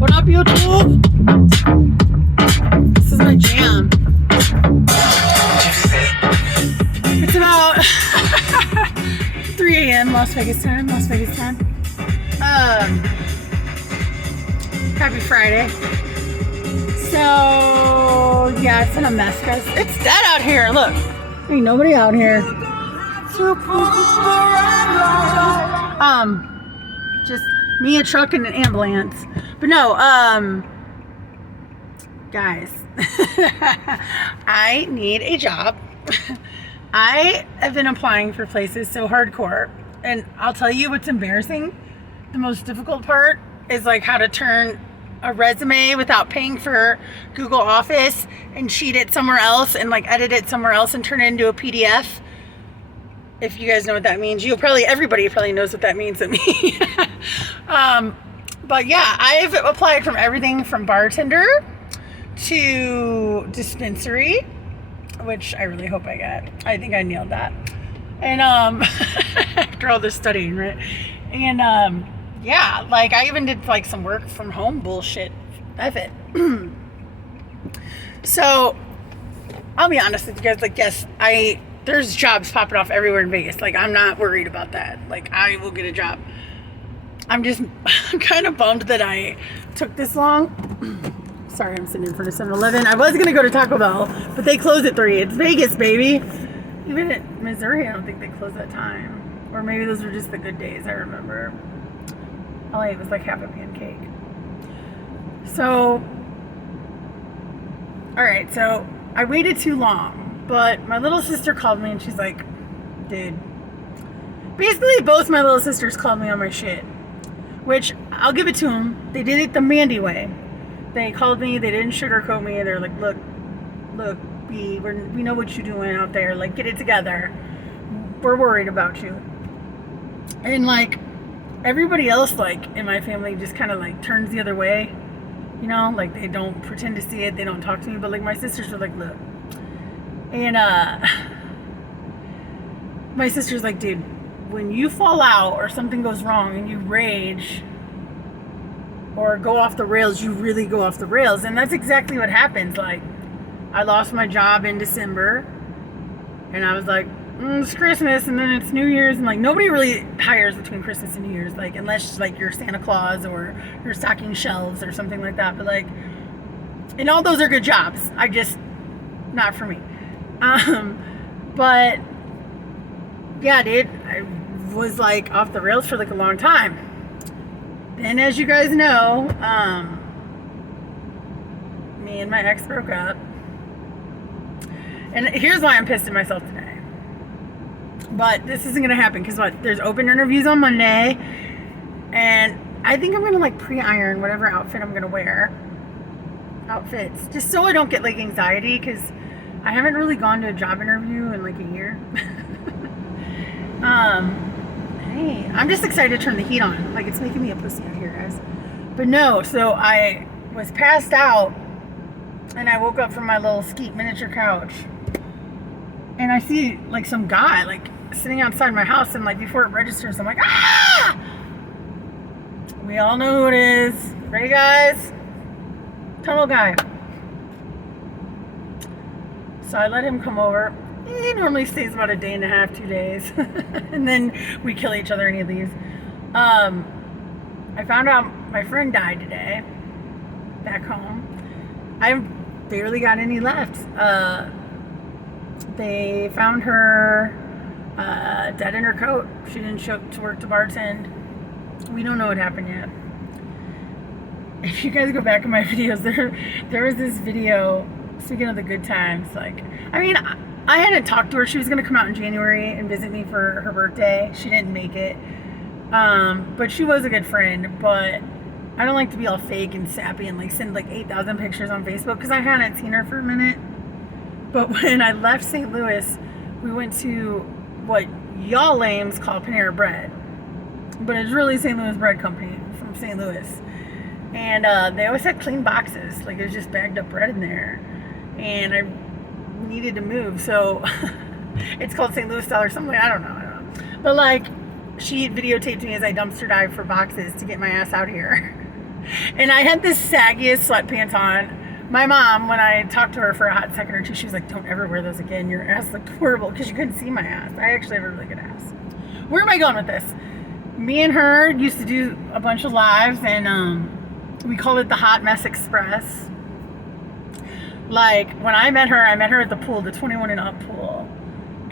What up, YouTube? This is my jam. It's about 3 a.m. Las Vegas time. Happy Friday. So, yeah, it's in a mess, guys. It's dead out here. Look. Ain't nobody out here. Just me, a truck, and an ambulance. But no, guys, I need a job. I have been applying for places so hardcore, and I'll tell you what's embarrassing. The most difficult part is like how to turn a resume without paying for Google Office and cheat it somewhere else and like edit it somewhere else and turn it into a PDF. If you guys know what that means, everybody probably knows what that means to me. But yeah, I've applied from everything from bartender to dispensary, which I really hope I get. I think I nailed that. And after all this studying, right? And yeah, like I even did like some work from home bullshit. F it. So I'll be honest with you guys, like yes, there's jobs popping off everywhere in Vegas. Like I'm not worried about that. Like I will get a job. I'm kind of bummed that I took this long. Sorry, I'm sitting in front of 7-Eleven. I was going to go to Taco Bell, but they close at 3. It's Vegas, baby. Even at Missouri, I don't think they close that time. Or maybe those were just the good days, I remember. All I ate was like half a pancake. So, alright, so I waited too long, but my little sister called me and she's like, dude. Basically, both my little sisters called me on my shit. Which, I'll give it to them. They did it the Mandy way. They called me, they didn't sugarcoat me. They're like, look, B, we know what you're doing out there. Like, get it together. We're worried about you. And, like, everybody else, like, in my family just kind of, like, turns the other way. You know? Like, they don't pretend to see it. They don't talk to me. But, like, my sisters were like, look. And, my sister's like, dude, when you fall out or something goes wrong and you rage or go off the rails, you really go off the rails. And that's exactly what happens. Like, I lost my job in December and I was like, it's Christmas and then it's New Year's, and like nobody really hires between Christmas and New Year's, like unless like you're Santa Claus or you're stocking shelves or something like that. But like, and all those are good jobs. Not for me. But yeah, dude, I was like off the rails for like a long time. And as you guys know, me and my ex broke up. And here's why I'm pissed at myself today. But this isn't gonna happen because there's open interviews on Monday, and I think I'm gonna like pre-iron whatever outfit I'm gonna wear. Outfits, just so I don't get like anxiety, because I haven't really gone to a job interview in like a year. Hey, I'm just excited to turn the heat on. Like, it's making me a pussy out here, guys. But no, so I was passed out, and I woke up from my little Skeet miniature couch, and I see, like, some guy, like, sitting outside my house, and, like, before it registers, I'm like, ah! We all know who it is. Ready, guys? Tunnel guy. So I let him come over. He normally stays about a day and a half, 2 days. And then we kill each other and he leaves. I found out my friend died today. Back home. I barely got any left. They found her dead in her coat. She didn't show up to work to bartend. We don't know what happened yet. If you guys go back in my videos, there was this video, speaking of the good times, like, I mean, I hadn't talked to her. She was going to come out in January and visit me for her birthday. She didn't make it. But she was a good friend. But I don't like to be all fake and sappy and like send like 8,000 pictures on Facebook because I hadn't seen her for a minute. But when I left St. Louis, we went to what y'all lames call Panera Bread. But it's really St. Louis Bread Company from St. Louis. And they always had clean boxes. Like, there's just bagged up bread in there. And I needed to move, so it's called St. Louis style or something. I don't know. But like, she videotaped me as I dumpster dive for boxes to get my ass out here. And I had the saggiest sweatpants on. My mom, when I talked to her for a hot second or two, she was like, don't ever wear those again. Your ass looked horrible, because you couldn't see my ass. I actually have a really good ass. Where am I going with this? Me and her used to do a bunch of lives, and we called it the Hot Mess Express. Like, when I met her at the pool, the 21 and up pool.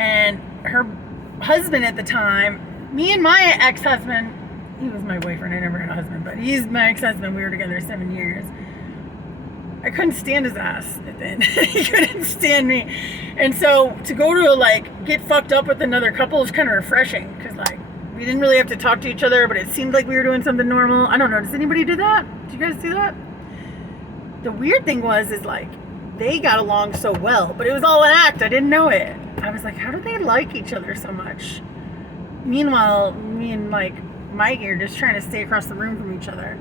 And her husband at the time, me and my ex-husband, he was my boyfriend, I never had a husband, but he's my ex-husband. We were together 7 years. I couldn't stand his ass at the end. He couldn't stand me. And so to go to like get fucked up with another couple is kind of refreshing, because like we didn't really have to talk to each other, but it seemed like we were doing something normal. I don't know. Does anybody do that? Do you guys do that? The weird thing is like they got along so well, but it was all an act. I didn't know it. I was like, how do they like each other so much? Meanwhile, me and like Mike are just trying to stay across the room from each other.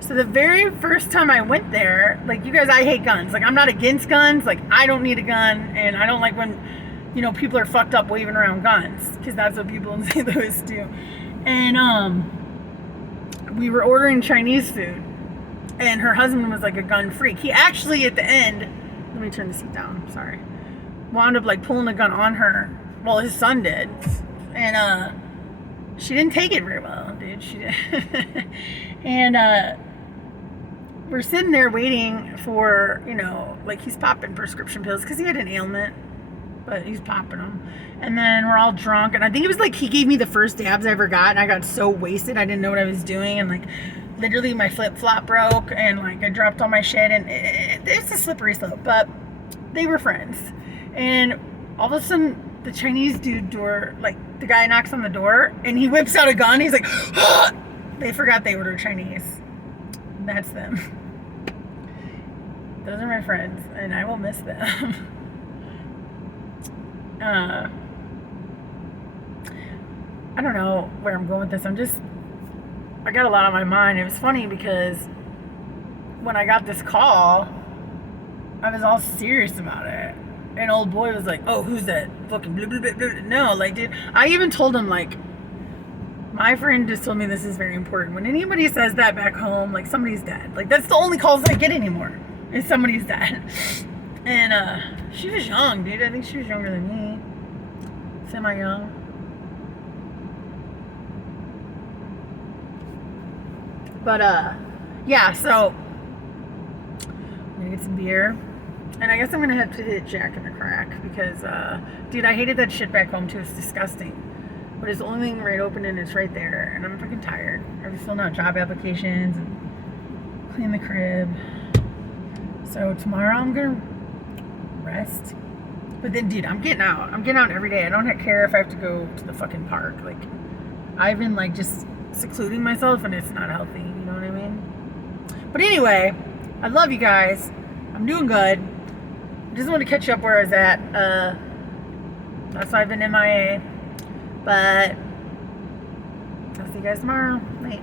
So the very first time I went there, like, you guys, I hate guns. Like, I'm not against guns. Like, I don't need a gun, and I don't like when, you know, people are fucked up waving around guns, because that's what people in St. Louis do. And we were ordering Chinese food, and her husband was like a gun freak. He actually, at the end, let me turn the seat down, sorry, wound up like pulling a gun on her. Well, his son did, and she didn't take it very well, dude. She did. And we're sitting there waiting for, you know, like, he's popping prescription pills because he had an ailment, but he's popping them. And then we're all drunk, and I think it was like he gave me the first dabs I ever got, and I got so wasted I didn't know what I was doing, and like literally my flip-flop broke, and like I dropped all my shit, and it's a slippery slope. But they were friends, and all of a sudden the Chinese dude door, like, the guy knocks on the door and he whips out a gun. He's like, ah! They forgot they ordered Chinese. That's them. Those are my friends, and I will miss them. I don't know where I'm going with this. I got a lot on my mind. It was funny because when I got this call, I was all serious about it. And old boy was like, oh, who's that? Fucking blah, blah, blah, blah. No, like, dude, I even told him, like, my friend just told me this is very important. When anybody says that back home, like, somebody's dead. Like, that's the only calls I get anymore, is somebody's dead. And she was young, dude. I think she was younger than me. Semi-young. But, yeah, so I'm gonna get some beer. And I guess I'm gonna have to hit Jack in the Crack because, dude, I hated that shit back home too. It's disgusting. But it's the only thing right open and it's right there. And I'm fucking tired. I was filling out job applications and clean the crib. So tomorrow I'm gonna rest. But then, dude, I'm getting out. I'm getting out every day. I don't care if I have to go to the fucking park. Like, I've been, like, just secluding myself, and it's not healthy. You know what I mean? But anyway, I love you guys. I'm doing good. Just want to catch up where I was at. That's why I've been MIA. But I'll see you guys tomorrow. Night.